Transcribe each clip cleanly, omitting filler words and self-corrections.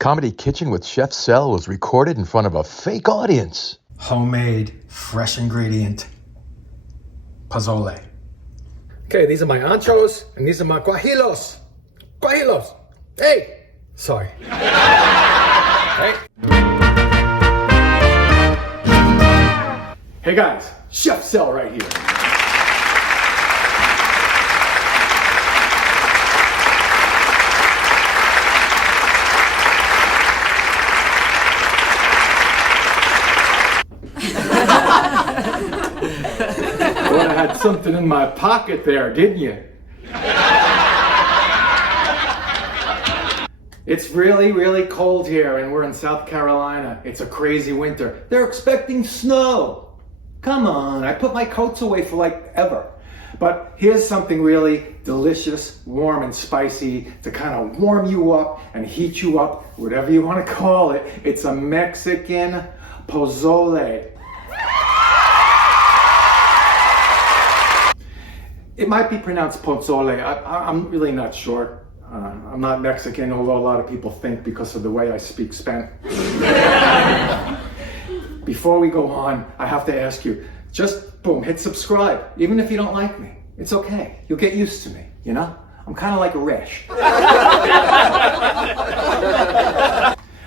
Comedy Kitchen with Chef Sel was recorded in front of a fake audience. Homemade, fresh ingredient, pozole. Okay, these are my anchos, and these are my guajilos. Guajilos. Hey! Sorry. Hey. Hey guys, Chef Sel right here. Well, I had something in my pocket there, didn't you? It's really, really cold here, and we're in South Carolina. It's a crazy winter. They're expecting snow. Come on, I put my coats away for like ever. But here's something really delicious, warm and spicy to kind of warm you up and heat you up, whatever you want to call it. It's a Mexican pozole. It might be pronounced pozole. I'm really not sure. I'm not Mexican, although a lot of people think because of the way I speak Spanish. Before we go on, I have to ask you, just boom, hit subscribe. Even if you don't like me, it's okay. You'll get used to me, you know? I'm kind of like a rash.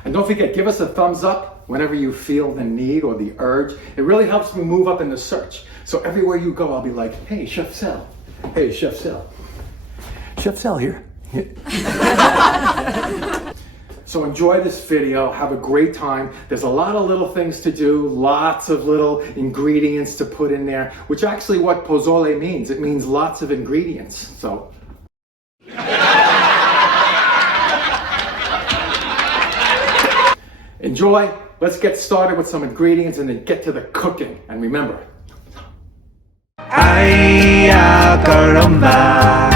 And don't forget, give us a thumbs up whenever you feel the need or the urge. It really helps me move up in the search. So everywhere you go, I'll be like, hey, Chef Sel. Hey, Chef Sel. Chef Sel here. So enjoy this video, have a great time. There's a lot of little things to do, lots of little ingredients to put in there, which actually what pozole means. It means lots of ingredients, so. Enjoy, let's get started with some ingredients and then get to the cooking. And remember, Ay, caramba,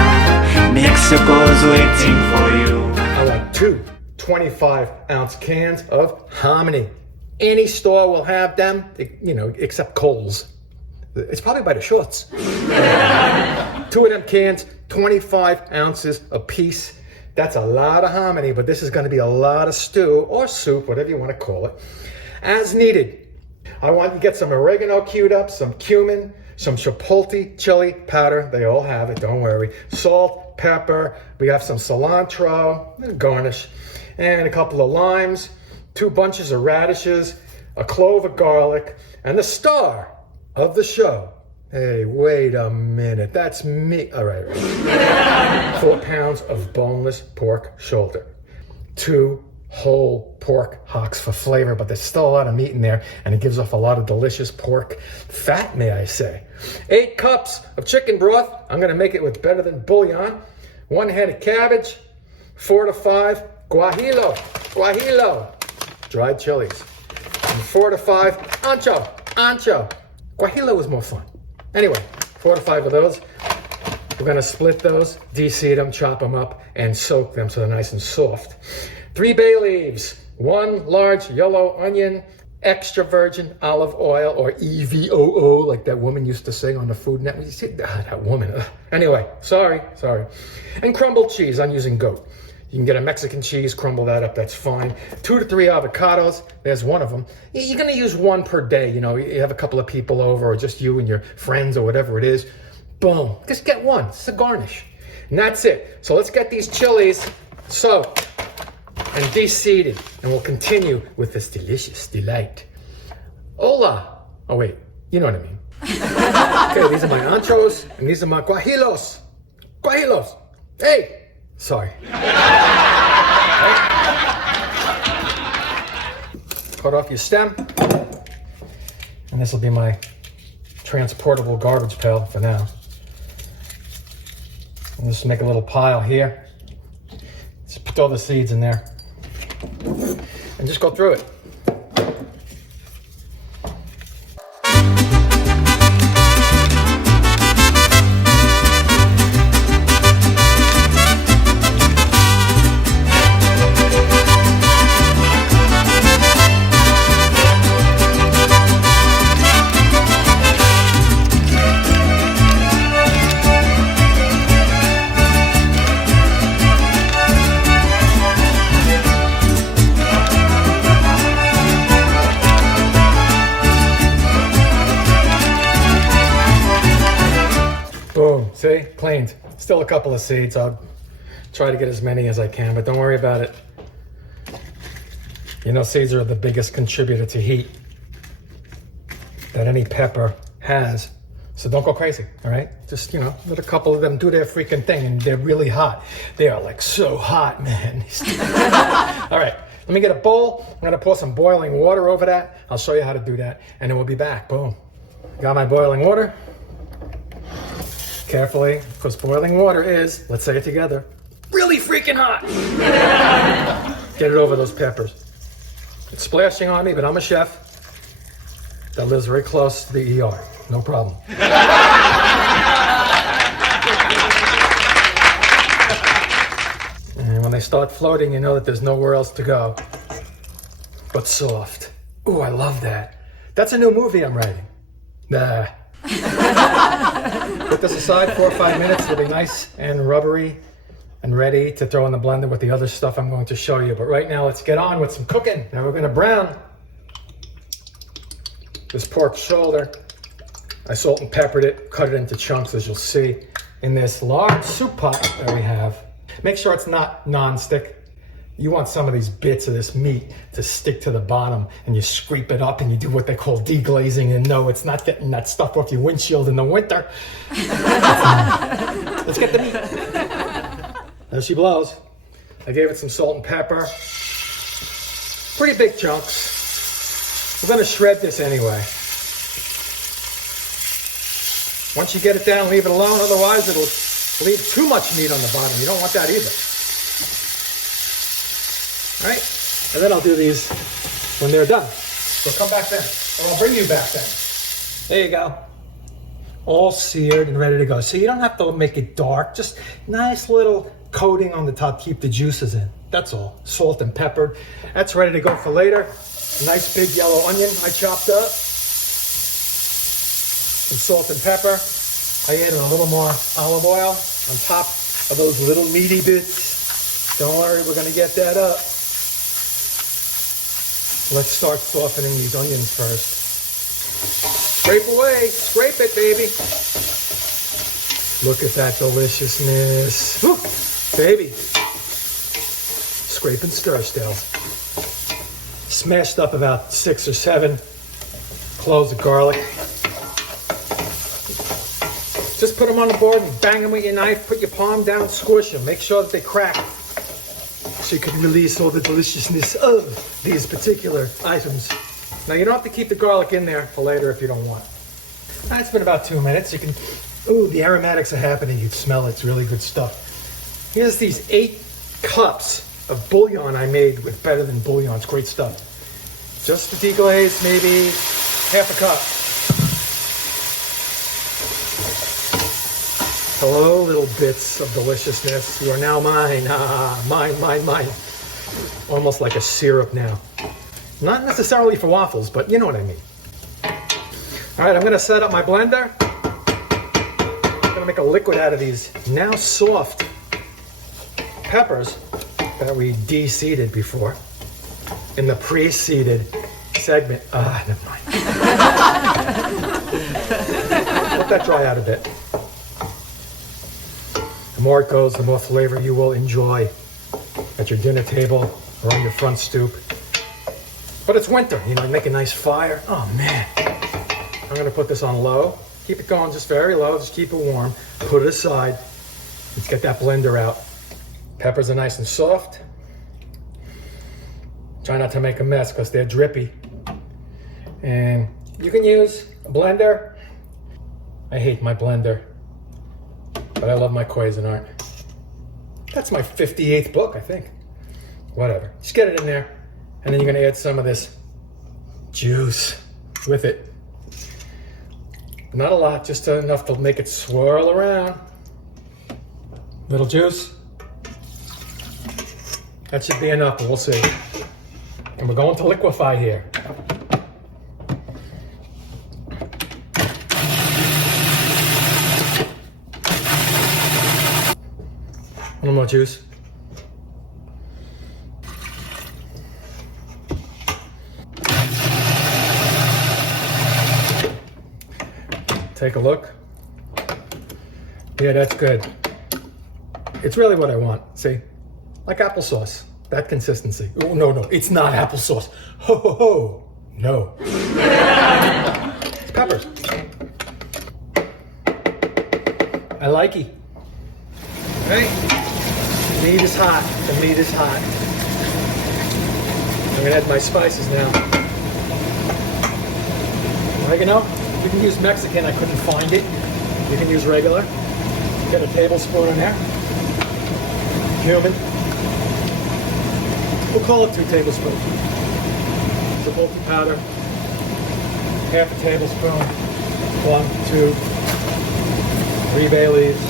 Mexico's waiting for you. I want 2 25-ounce cans of hominy. Any store will have them, you know, except Kohl's. It's probably by the shorts. 2 of them cans, 25 ounces a piece. That's a lot of hominy, but this is going to be a lot of stew or soup, whatever you want to call it, as needed. I want to get some oregano queued up, some cumin, some chipotle chili powder. They all have it, don't worry. Salt, pepper. We have some cilantro, garnish, and a couple of limes, 2 bunches of radishes, a clove of garlic, and the star of the show. Hey, wait a minute. That's me. All right. 4 pounds of boneless pork shoulder. 2 whole pork hocks for flavor, but there's still a lot of meat in there, and it gives off a lot of delicious pork fat, may I say. 8 cups of chicken broth. I'm going to make it with better than bouillon. 1 head of cabbage. 4 to 5 guajillo, dried chilies. And 4 to 5 ancho. Guajillo is more fun. Anyway, 4 to 5 of those. We're going to split those, de-seed them, chop them up, and soak them so they're nice and soft. 3 bay leaves, 1 large yellow onion, extra virgin olive oil, or EVOO, like that woman used to sing on the Food Network. You see, that woman. Anyway, sorry. And crumbled cheese. I'm using goat. You can get a Mexican cheese, crumble that up, that's fine. 2 to 3 avocados, there's 1 of them. You're gonna use 1 per day, you know, you have a couple of people over, or just you and your friends, or whatever it is. Boom, just get 1, it's a garnish. And that's it. So let's get these chilies soaked and de-seeded, and we'll continue with this delicious delight. Hola. Oh wait, you know what I mean. Okay, these are my anchos, and these are my guajilos. Hey! Sorry. Cut off your stem. And this will be my transportable garbage pail for now. I'll just make a little pile here. Just put all the seeds in there. And just go through it. cleaned. Still a couple of seeds. I'll try to get as many as I can, but don't worry about it. You know, seeds are the biggest contributor to heat that any pepper has. So don't go crazy, all right? Just, you know, let a couple of them do their freaking thing, and they're really hot. They are like so hot, man. All right, let me get a bowl. I'm gonna pour some boiling water over that. I'll show you how to do that, and then we'll be back. Boom. Got my boiling water. Carefully, because boiling water is, let's say it together, really freaking hot. Get it over those peppers. It's splashing on me, but I'm a chef that lives very close to the ER. No problem. And when they start floating, you know that there's nowhere else to go but soft. Ooh, I love that. That's a new movie I'm writing. Nah. Put this aside 4 or 5 minutes. It'll be nice and rubbery and ready to throw in the blender with the other stuff I'm going to show you. But right now, let's get on with some cooking. Now we're gonna brown this pork shoulder. I salt and peppered it, cut it into chunks, as you'll see, in this large soup pot that we have. Make sure it's not non-stick. You want some of these bits of this meat to stick to the bottom, and you scrape it up and you do what they call deglazing, and no, it's not getting that stuff off your windshield in the winter. Let's get the meat. There she blows. I gave it some salt and pepper. Pretty big chunks. We're gonna shred this anyway. Once you get it down, leave it alone, otherwise it'll leave too much meat on the bottom. You don't want that either. All right, and then I'll do these when they're done. So come back then, or I'll bring you back then. There you go. All seared and ready to go. So you don't have to make it dark, just nice little coating on the top, keep the juices in. That's all, salt and pepper. That's ready to go for later. A nice big yellow onion I chopped up. Some salt and pepper. I added a little more olive oil on top of those little meaty bits. Don't worry, we're gonna get that up. Let's start softening these onions first. Scrape away, scrape it, baby. Look at that deliciousness. Woo, baby. Scrape and stir still. Smashed up about 6 or 7 cloves of garlic. Just put them on the board and bang them with your knife. Put your palm down, squish them. Make sure that they crack so you can release all the deliciousness of these particular items. Now, you don't have to keep the garlic in there for later if you don't want. It's been about 2 minutes. You can, ooh, the aromatics are happening. You can smell it. It's really good stuff. Here's these 8 cups of bouillon I made with Better Than Bouillon. It's great stuff. Just to deglaze, maybe half a cup. Hello, little bits of deliciousness. You are now mine. Ah, mine, mine, mine. Almost like a syrup now. Not necessarily for waffles, but you know what I mean. All right, I'm gonna set up my blender. I'm gonna make a liquid out of these now soft peppers that we de-seeded before in the pre-seeded segment. Ah, never mind. Let that dry out a bit. The more it goes, the more flavor you will enjoy at your dinner table or on your front stoop. But it's winter, you know, make a nice fire. Oh man. I'm gonna put this on low. Keep it going just very low, just keep it warm. Put it aside. Let's get that blender out. Peppers are nice and soft. Try not to make a mess because they're drippy. And you can use a blender. I hate my blender, but I love my Cuisinart. That's my 58th book, I think. Whatever. Just get it in there. And then you're gonna add some of this juice with it. Not a lot, just enough to make it swirl around. Little juice. That should be enough, but we'll see. And we're going to liquefy here. A little more juice. Take a look. Yeah, that's good. It's really what I want, see? Like applesauce, that consistency. Oh, no, it's not applesauce. Ho, ho, ho, no. It's peppers. I like it. Right? The meat is hot, the meat is hot. I'm gonna add my spices now. Oregano, you can use Mexican, I couldn't find it. You can use regular. Get a tablespoon in there. Cumin. We'll call it 2 tablespoons. Chipotle powder. Half a tablespoon. 1, 2, 3 bay leaves.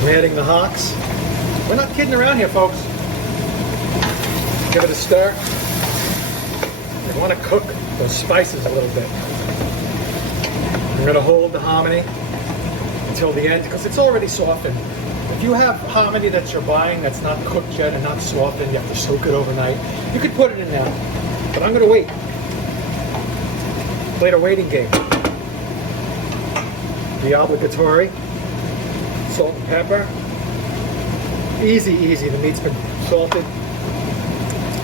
I'm adding the hocks. We're not kidding around here, folks. Give it a stir. You want to cook those spices a little bit. I'm going to hold the hominy until the end because it's already softened. If you have hominy that you're buying that's not cooked yet and not softened, you have to soak it overnight. You could put it in now, but I'm going to wait. Play the waiting game. The obligatory salt and pepper. Easy, easy. The meat's been salted.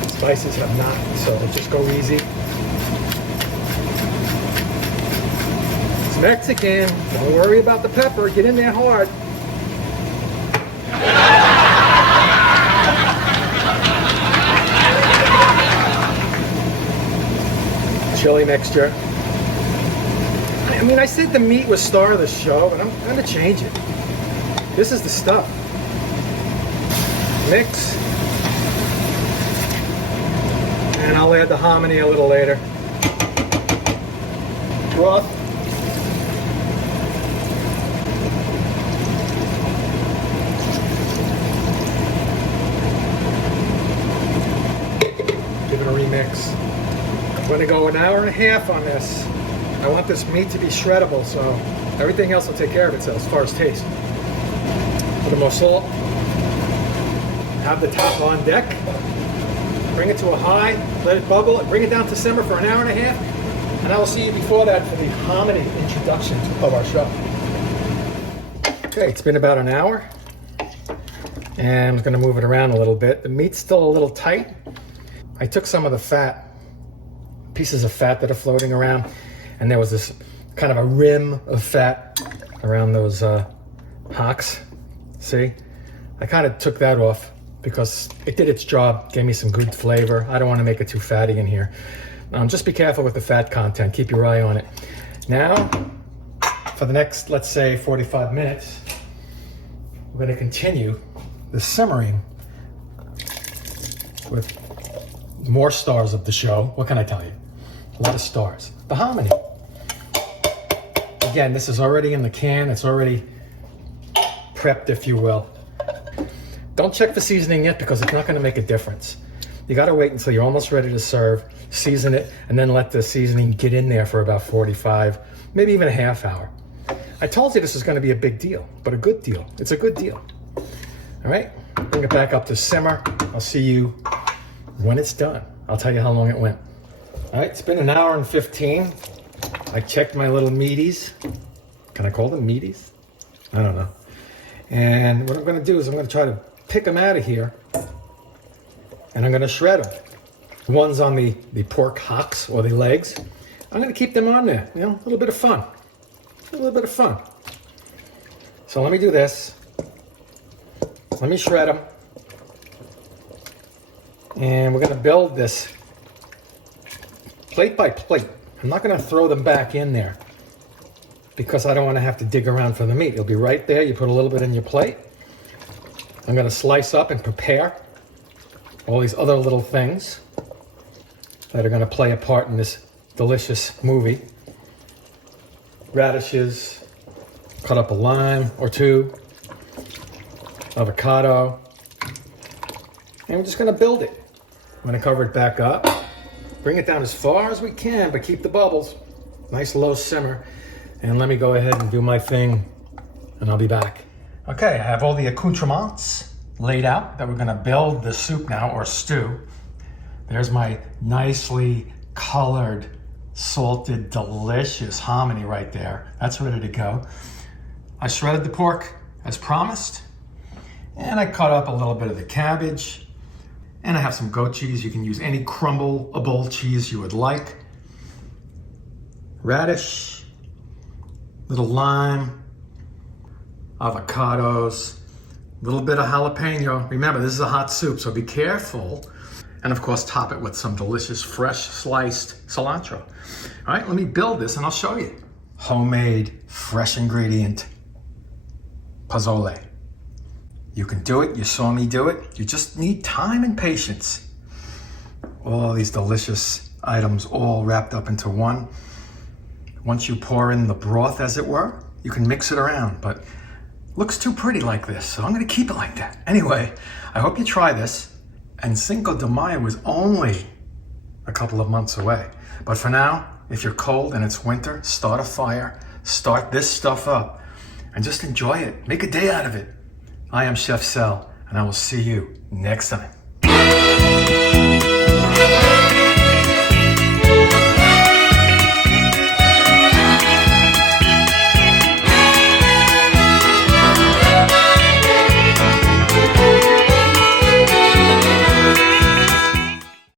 Spices have not, so just go easy. It's Mexican. Don't worry about the pepper. Get in there hard. Chili mixture. I mean, I said the meat was star of the show, but I'm going to change it. This is the stuff. Mix. And I'll add the hominy a little later. Broth. Give it a remix. I'm going to go an hour and a half on this. I want this meat to be shreddable, so everything else will take care of itself as far as taste. A little more salt. Have the top on deck. Bring it to a high, let it bubble, and bring it down to simmer for an hour and a half. And I will see you before that for the hominy introduction of our show. Okay, it's been about an hour. And I'm going to move it around a little bit. The meat's still a little tight. I took some of the fat, pieces of fat that are floating around, and there was this kind of a rim of fat around those hocks. See? I kind of took that off because it did its job, gave me some good flavor. I don't want to make it too fatty in here. Just be careful with the fat content. Keep your eye on it. Now, for the next, let's say, 45 minutes, we're going to continue the simmering with more stars of the show. What can I tell you? A lot of stars. The hominy. Again, this is already in the can. It's already prepped, if you will. Don't check for seasoning yet because it's not going to make a difference. You got to wait until you're almost ready to serve, season it, and then let the seasoning get in there for about 45, maybe even a half hour. I told you this was going to be a big deal, but a good deal. It's a good deal. All right, bring it back up to simmer. I'll see you when it's done. I'll tell you how long it went. All right, it's been an hour and 15. I checked my little meaties. Can I call them meaties? I don't know. And what I'm going to do is I'm going to try to pick them out of here, and I'm going to shred them. The ones on the pork hocks or the legs, I'm going to keep them on there. You know, a little bit of fun. A little bit of fun. So let me do this. Let me shred them. And we're going to build this plate by plate. I'm not going to throw them back in there because I don't want to have to dig around for the meat. It'll be right there. You put a little bit in your plate. I'm going to slice up and prepare all these other little things that are going to play a part in this delicious movie. Radishes, cut up a lime or two, avocado, and we're just going to build it. I'm going to cover it back up, bring it down as far as we can, but keep the bubbles. Nice low simmer. And let me go ahead and do my thing, and I'll be back. Okay, I have all the accoutrements laid out that we're going to build the soup now, or stew. There's my nicely colored salted, delicious hominy right there. That's ready to go. I shredded the pork as promised, and I cut up a little bit of the cabbage, and I have some goat cheese. You can use any crumbleable cheese you would like. Radish, little lime, avocados, a little bit of jalapeno. Remember, this is a hot soup, so be careful. And of course, top it with some delicious fresh sliced cilantro. All right, let me build this and I'll show you. Homemade, fresh ingredient, pozole. You can do it, you saw me do it. You just need time and patience. All these delicious items all wrapped up into one. Once you pour in the broth, as it were, you can mix it around, but looks too pretty like this, so I'm gonna keep it like that. Anyway, I hope you try this. And Cinco de Mayo is only a couple of months away. But for now, if you're cold and it's winter, start a fire, start this stuff up, and just enjoy it. Make a day out of it. I am Chef Sel, and I will see you next time.